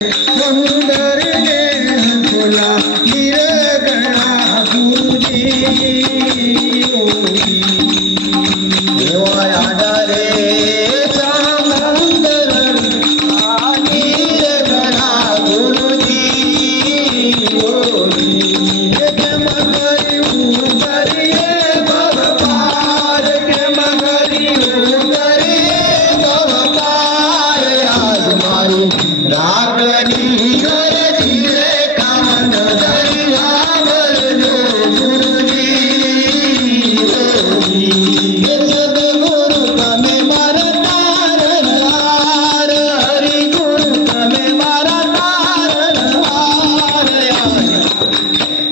सुंदर फुला निरगणा गुरुजी रे सामंदर निरगणा गुरुजी मगरी उतरिए भवपार के मगरी उतरिए भवपार आज मारी रागनी घर धीरे कान दरियावर जो गुरुजी सदगुरु तमे मारा तारण हार हरि गुरु तमे मारा तारण हार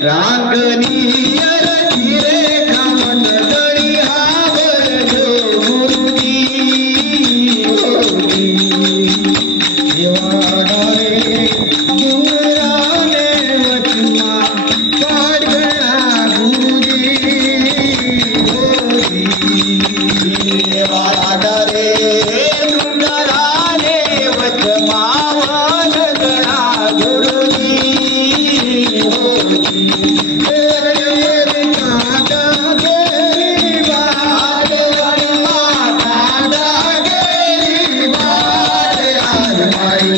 रागनी घर धीरे कान दरियावर जो गुरुजी डुंगराने वचमा पाडगणा गुरुजी वाडरे डुंगराने वचमा वाडगणा गुरुजी काटा गेली वाड वनमा काटा गेली वाड आज माई